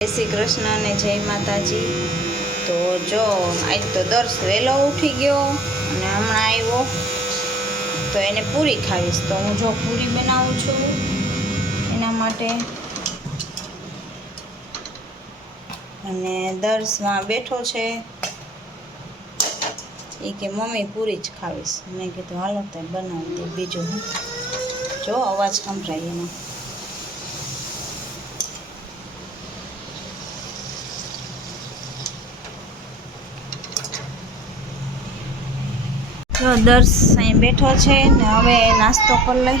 જય શ્રી કૃષ્ણ અને જય માતાજી। તો જો આજ તો દર્શ વહેલો ઉઠી ગયો અને હમણાં આવ્યો તો એને પૂરી ખાવીશ। તો હું જો પૂરી બનાવું છું એના માટે, અને દર્શમાં બેઠો છે એ કે મમ્મી પૂરી જ ખાવીશ। મેં કીધું હાલો તો બનાવી દે। બીજું હું જો અવાજ સંભળાય એનો। જો દર્શ અહીં બેઠો છે ને હવે નાસ્તો કરી લઈ,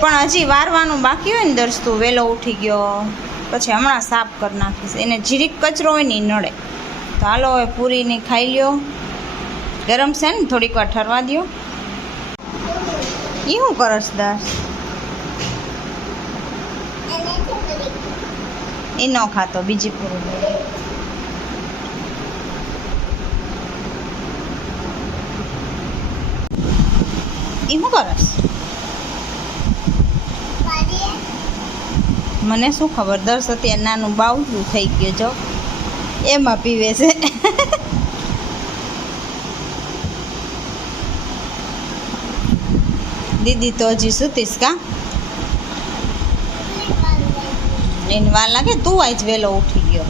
પણ હજી વારવાનું બાકી હોય ને દર્શ, તું વહેલો ઉઠી ગયો પછી હમણાં સાફ કરી નાખીશ। એને જીરીક કચરો હોય ને એ નડે। તો હાલો હવે પૂરીને ખાઈ લ્યો। ગરમ છે ને થોડીક વાર ઠરવા દ્યો। એ શું કરસ દર્શ? એ ન ખાતો, બીજી પૂરી એ શું કરસ? મને શું ખબર, દર્શ અત્યારે નાનું બાવલું થઈ ગયું જો એમાં પીવે છે। દીદી તો હજી સુતીશ કા? એને વાર લાગે? તું આજ વહેલો ઉઠી ગયો।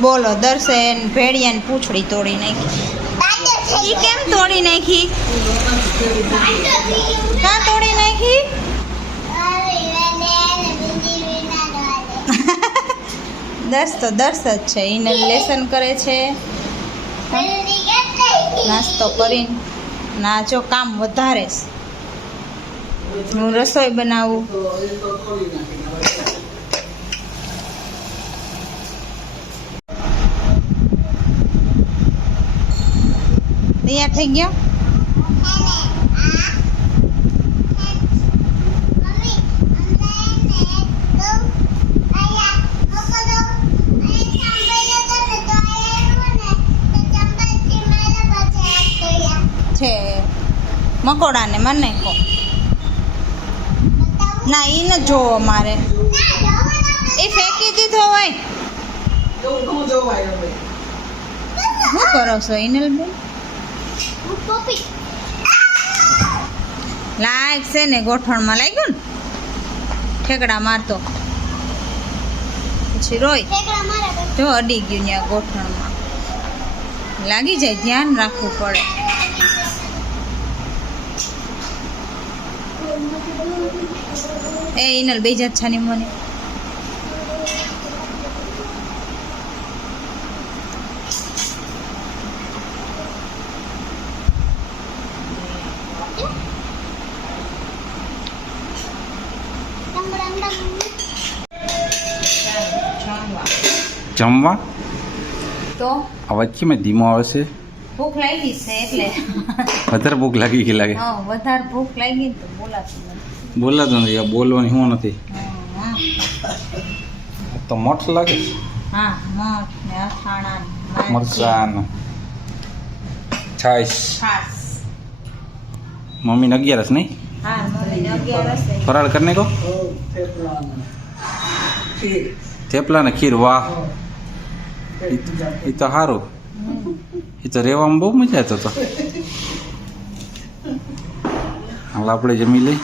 બોલો, દર્શે ભેડિયાની પૂંછડી તોડી નાખી। ઈ કેમ તોડી નાખી? કાં તોડી નાખી? દર્શ તો દર્શ જ છે, એને લેસન કરે છે, નાસ્તો કરીને। ના જો કામ વધારે છે, હું રસોઈ બનાવું। તૈયાર થઈ ગયો? છે મકોડાને મને નાખો ના, એ ન જોવો મારે, એ ફેંકી દીધો હોય। શું કરો છો ઇનલબેન? લાગ છે ને ગોઠણમાં લાગ્યું ને, ઠેકડા મારતો પછી રોય જો અડી ગયું ત્યાં ગોઠણમાં લાગી જાય, ધ્યાન રાખવું પડે। એ ઇનલ બે જાત છાની મને જમવા તો અવાજ કેમ ધીમો આવે છે? ભૂખ લાગી છે એટલે। વધારે ભૂખ લાગી કે લાગે? હા, વધારે ભૂખ લાગી ને તો બોલાતું નથી। બોલાતું નથી, આ બોલવાની શું નથી? તો મઠ લાગે? હા, મઠ ને અથાણા મરચાં છાશ। છાશ। મમ્મીને 11 નહીં? હા, મમ્મીને 11 ફરાળ કરીને કહો, થેપલા ને ખીર। વાહ, એ તો સારું, એ તો રહેવામાં બહુ મજા આવતો હતો। હાલ આપણે જમી લઈ।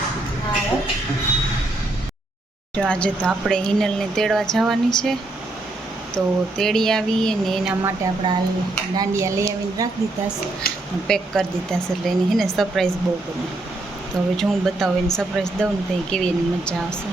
જો આજે તો આપણે હિનલને તેડવા જવાની છે, તો તેડી આવીએ ને એના માટે આપણે દાંડિયા લઈ આવીને રાખી દીધા છે, પેક કરી દીધા છે, એટલે એની એને સરપ્રાઈઝ બહુ ગમે। તો હવે જો હું બતાવું એને સરપ્રાઈઝ દઉં ને તો એ કેવી એની મજા આવશે।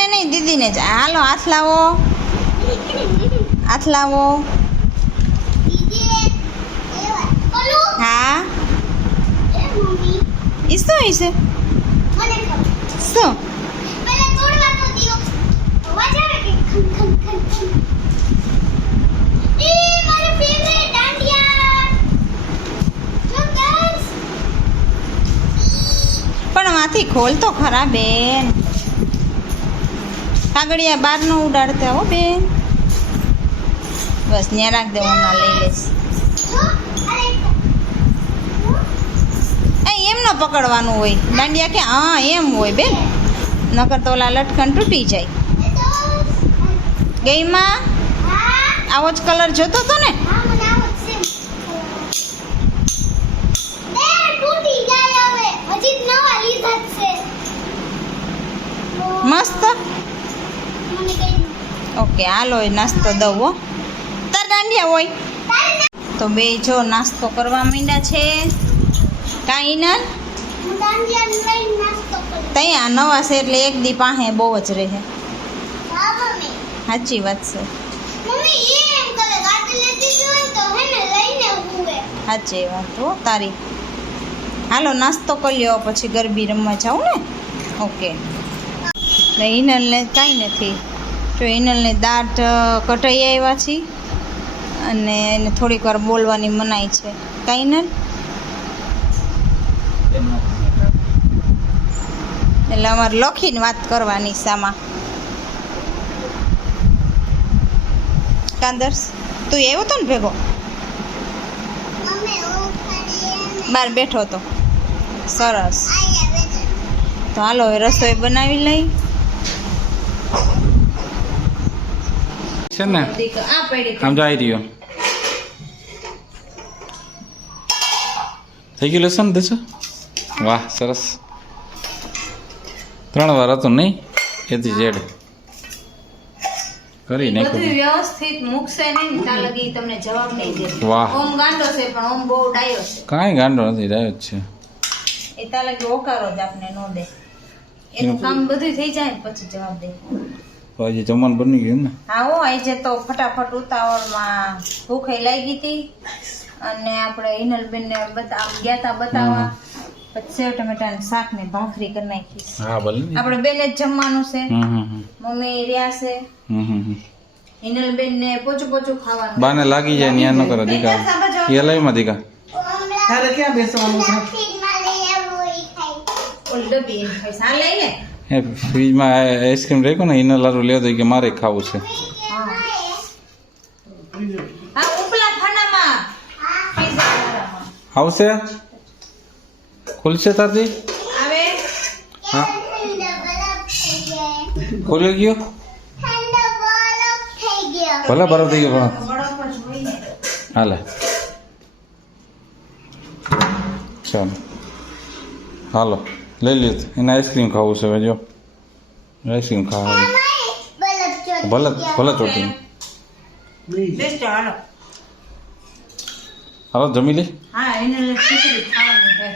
તને નહીં, દીદીને જ. હાલો હાથ લાવો, હાથ લાવો. હા ઈ શું હશે? શું? પણ માંથી ખોલ તો ખરા બેન. કાગળિયા બહાર ન ઉડાડતા હો બેન. બસ ત્યાં રાખ દે, હમણાં લઈ લઈશ. એમ ન પકડવાનું હોય દાંડિયા કે. હા એમ હોય બેન, નકર તો ઓલા લટકન તૂટી જાય. ગઈમાં આવો જ કલર જોતો હતો ને? મસ્ત. ઓકે હાલો નાસ્તો દઉં હો. તાર દાંડિયા હોય તો બે જો નાસ્તો કરવા માંડ્યા છે. કાંઈ ના ત્યાં નવા છે એટલે એક દી પાસે બહુ જ રહે. સાચી વાત છે. સાચી વાત હો તારી. હાલો નાસ્તો કરી લ્યો પછી ગરબી રમવા જાઉં ને. ઓકે હિનલને કાંઈ નથી. જો હિનલને દાંત કઢાઈ આવ્યા છીએ અને એને થોડીક વાર બોલવાની મનાઈ છે. કાંઈ ન એટલે અમારે લખીને વાત કરવાની સામા. કાંદર્સ તું આવ્યો તો ને ભેગો? બહાર બેઠો તો. સરસ. તો હાલો હવે રસોઈ બનાવી લઈ છે ને. આ પડી આમ તો આવી રહ્યો. થઈ ગયું લસણ દેશો? વાહ સરસ. 3 વાર હતું નહીં? એથી જેડ કરી નાખ્યું. બધું વ્યવસ્થિત મૂકશે નહીં ને ત્યાં લગી તમને જવાબ નહીં દે. વાહ. ઓમ ગાંડો છે પણ ઓમ બહુ ડાયો છે. કાંઈ ગાંડો નથી, ડાયો જ છે. એ ત્યાં લગી ઓકારો જ આપને ન દે. એનું કામ બધું થઈ જાય ને પછી જવાબ દે. તો હજી જમવાનું બની ગયું ને? હા હો, આજે તો ફટાફટ ઉતાવળમાં ભૂખે લાગી હતી અને આપણે હિનલબેનને ગયા હતા બતાવવા. પછી સેવ ટમેટાનું શાક ને ભાખરી કરી નાખી. હા ભલે. આપણે બેને જ જમવાનું છે. હમ. મમ્મી રહ્યા છે. હિનલબેન ને પોચું પોચું ખાવાનું. બાને લાગી જાય ને ન કરો દીકા. એ લઈમાં દીકા. તારે ક્યાં બેસવાનું છે? ઓલી ડબ્બી એની ખાઈશ. હા લઈ લે. એ ફ્રીજમાં આઈસ્ક્રીમ રાખ્યો ને એના લારું લેવો તો કે મારે ખાવું છે. હા ઉપલા ખાનામાં પીઝા ખાનામાં આવશે? ખુલશે તારથી? આવે. હા ખોલી ગયો? ભલે બરાબર થઈ ગયો. બરફ જ હોય ને. હાલે ચાલો હાલો લઈ લ્યો. એને આઈસ્ક્રીમ ખાવું છે. હવે જો આઈસ્ક્રીમ ખાવા ભલે ભલે ચોટી. બેસ્ટ હાલો. હાલો જમી લે. હા એને ખીચડી ખાવાની છે.